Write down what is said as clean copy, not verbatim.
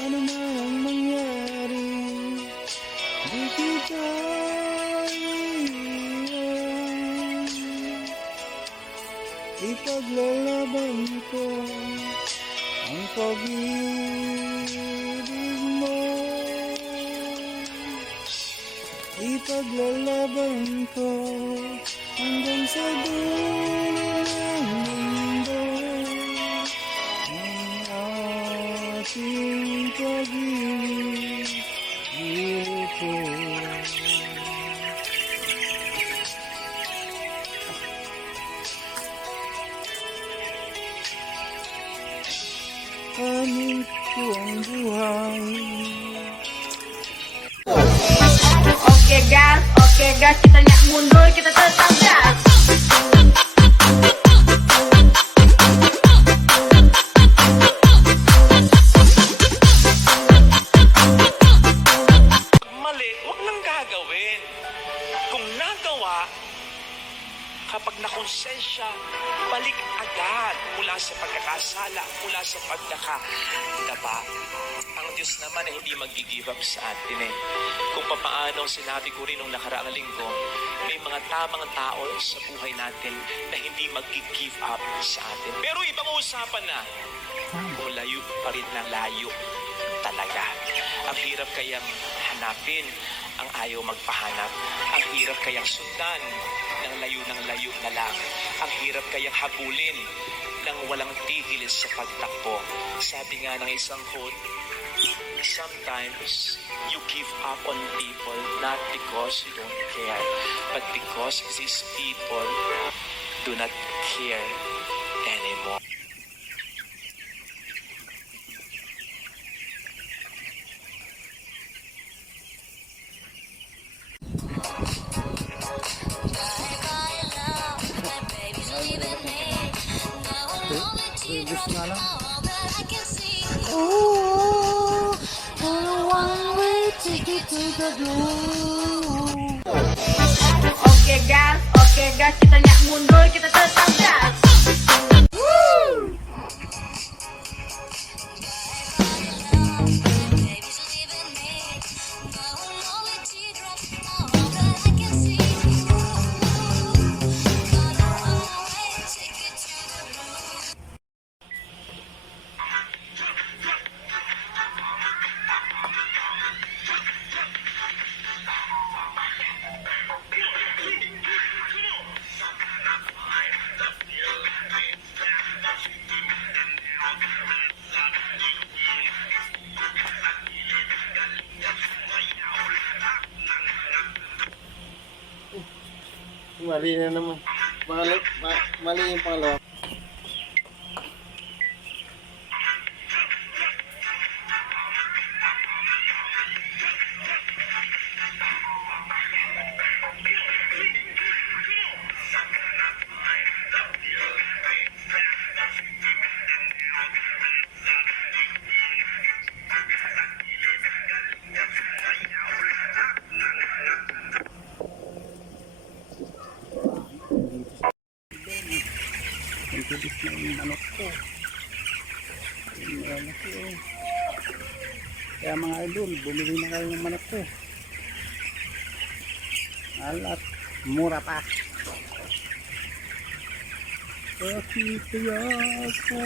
Ano man ang mangyari, di kita iiwan. Ipaglalaban ko ang pag-ibig mo. Ipaglalaban ko hanggang sa dulo ng mundo ang ating pag-ibig ko. Gamit ko ang buhay. Oke gas, kita nyak mundur, kita tetap gas. Mali, huwag nang gagawin. Kung nagawa, kapag nakonsensya, balik agad mula sa pagkakasala, mula sa pagkakadapa. Ang Diyos naman ay hindi mag-give up sa atin eh. Kung papaano, sinabi ko rin nung nakaraang linggo, may mga tamang tao sa buhay natin na hindi mag-give up sa atin. Pero ibang usapan na, kung layo pa rin ng layo talaga. Ang hirap kayang hanapin ang ayaw magpahanap. Ang hirap kayang sundan ng layo na lang. Ang hirap kayang habulin ng walang tigil sa pagtakbo. Sabi nga ng isang quote, sometimes you give up on people not because you don't care, but because these people do not care anymore. Previous na lang. Oh, on a one-way ticket to the blue. Oke gas, kita nyak mundur, kita tetap gas. Mali na naman. Mali yung pangalawa. Ang tulis na yung manok ko. Yung manok ko. Kaya mga idol, bumili na kayo ng manok ko. Alat, mura pa. Pakita ako.